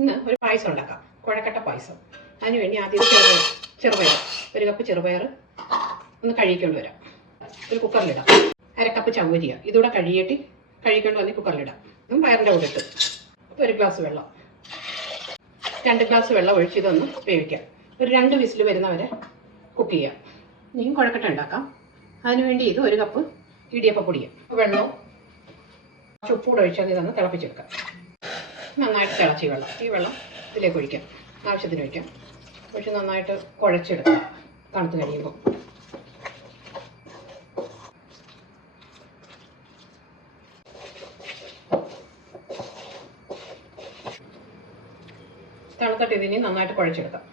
ഇന്ന് ഒരു പായസം ഉണ്ടാക്കാം, കുഴക്കട്ട പായസം. അതിനുവേണ്ടി ആദ്യം ചെറുപയർ 1 കപ്പ് ചെറുപയർ ഒന്ന് കഴുകിക്കൊണ്ട് വരാം. ഒരു കുക്കറിലിടാം. 1/2 കപ്പ് ചവ്വരിയ ഇതുകൂടെ കഴുകിക്കൊണ്ട് വന്ന് കുക്കറിലിടാം. പയറിൻ്റെ കൂടെ ഇട്ട് 1 ഗ്ലാസ് വെള്ളം, 2 ഗ്ലാസ് വെള്ളം ഒഴിച്ച് ഇതൊന്ന് വേവിക്കാം. ഒരു 2 വിസിൽ വരുന്നവരെ കുക്ക് ചെയ്യാം. ഇനിയും കുഴക്കട്ട ഉണ്ടാക്കാം. അതിനുവേണ്ടി ഇത് 1 കപ്പ് ഇടിയപ്പപ്പൊടിയ വെള്ളവും ഉപ്പൂടെ ഒഴിച്ചാൽ ഇതൊന്ന് തിളപ്പിച്ചെടുക്കാം. നന്നായിട്ട് തിളച്ച് ഈ വെള്ളം ഇതിലേക്ക് ഒഴിക്കാം. ആവശ്യത്തിന് ഒഴിക്കാം. ഒഴിച്ച് നന്നായിട്ട് കുഴച്ചെടുക്കാം. തണുത്ത് കഴിയുമ്പോൾ തണുത്തിട്ട് ഇതിനെ നന്നായിട്ട് കുഴച്ചെടുക്കാം.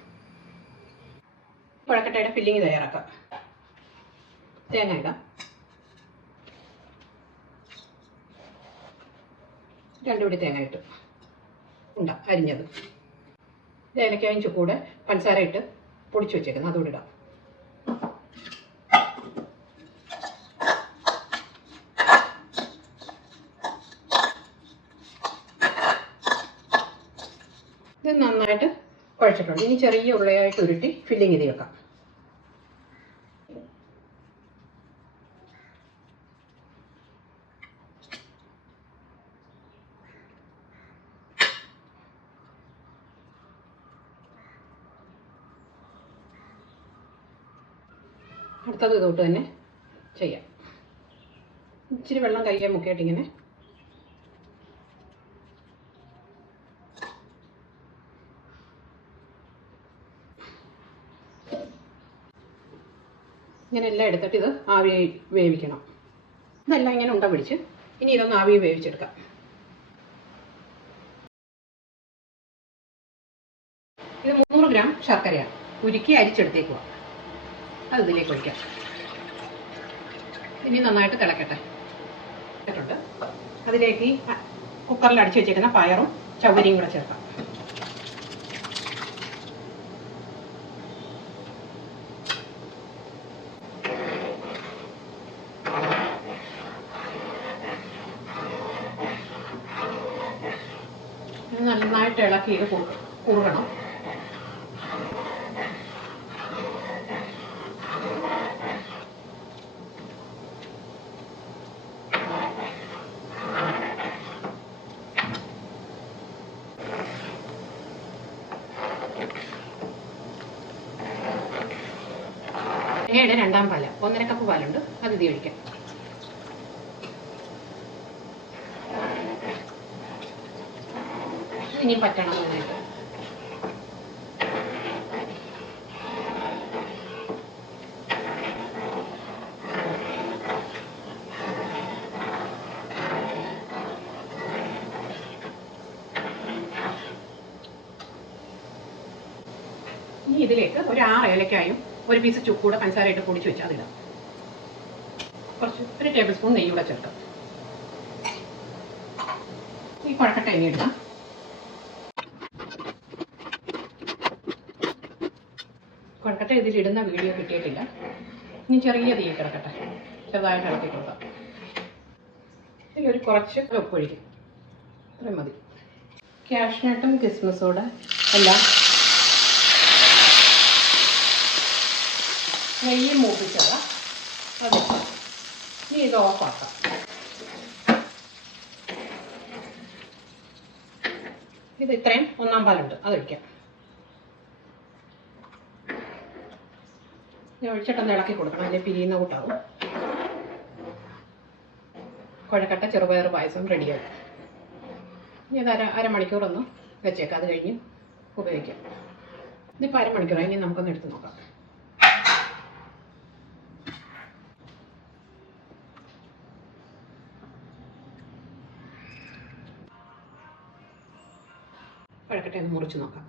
കുഴക്കട്ടയുടെ ഫില്ലിങ് തയ്യാറാക്കാം. തേങ്ങ ഇടാം. 2 പിടി തേങ്ങ ഇട്ട് അരിഞ്ഞത്. ഏലക്കായും ചുക്കൂടെ പഞ്ചസാര ഇട്ട് പൊടിച്ചു വെച്ചേക്കുന്നത് അതുകൂടെ ഇടാം. ഇത് നന്നായിട്ട് കുഴച്ചിട്ടുണ്ട്. ഇനി ചെറിയ ഉരുളയായിട്ട് ഉരുട്ടി ഫില്ലിങ് ചെയ്ത് വെക്കാം. അടുത്തത് ഇതോട്ട് തന്നെ ചെയ്യാം. ഇച്ചിരി വെള്ളം കയ്യെ മുക്കിയിട്ടിങ്ങനെ എല്ലാം എടുത്തിട്ട് ഇത് ആവി വേവിക്കണം. ഇതെല്ലാം ഇങ്ങനെ ഉണ്ട പിടിച്ച് ഇനി ഇതൊന്ന് ആവി വേവിച്ചെടുക്കാം. ഇത് 300 ഗ്രാം ശർക്കരയാണ്. ഉരുക്കി അരിച്ചെടുത്തേക്കുക. അത് ഇതിലേക്ക് ഒഴിക്കാം. ഇനി നന്നായിട്ട് തിളക്കട്ടെ. അതിലേക്ക് ഈ കുക്കറിൽ അടിച്ചു വെച്ചേക്കുന്ന പയറും ചവ്വരിയും കൂടെ ചേർക്കാം. നന്നായിട്ട് ഇളക്കി ഇത് കുറുകണം. തേങ്ങയുടെ 2ാം പാല് 1/2 കപ്പ് പാലുണ്ട്. അത് ഇത് ഒഴിക്കാം. ഇനി പറ്റണം നന്നായിട്ട്. ഇനി ഇതിലേക്ക് ഒരു 6 ഏലക്കായും 1 പീസ് ചുക്കൂടെ പഞ്ചസാര ഇട്ട് പൊടിച്ച് വെച്ചാൽ അതിടാം. ഒരു ടേബിൾ സ്പൂൺ നെയ്യ് കൂടെ ചേർക്കാം. ഈ കുഴക്കട്ട ഇനി ഇടാം. കുഴക്കട്ട ഇതിലിടുന്ന വീഡിയോ കിട്ടിയിട്ടില്ല. ഇനി ചെറിയ തീ കിടക്കട്ടെ. ചെറുതായിട്ട് ഇളക്കി കൊടുക്കാം. ഇതിലൊരു കുറച്ച് ഉപ്പൊഴിക്കും. ഇത്രയും മതി. കാഷ്നട്ടും കിസ്മസോടെ എല്ലാം നെയ്യ് മൂപ്പിച്ചത് അതിട്ട് ഇനി ഇത് ഓഫാക്കാം. ഇത് ഇത്രയും 1ാം പാലുണ്ട്. അതൊഴിക്കാം. ഒഴിച്ചിട്ടൊന്ന് ഇളക്കി കൊടുക്കണം. അതിൽ പിരിയുന്ന കൂട്ടാവും. കുഴക്കട്ട ചെറുപയർ പായസം റെഡിയാവും. ഇനി അത് അരമണിക്കൂറൊന്ന് വെച്ചേക്കാം. അത് കഴിഞ്ഞ് ഉപയോഗിക്കാം. ഇതിപ്പോൾ അരമണിക്കൂറായി. ഇനി നമുക്കൊന്ന് എടുത്ത് നോക്കാം. കുഴക്കട്ട ഒന്ന് മുറിച്ച് നോക്കാം.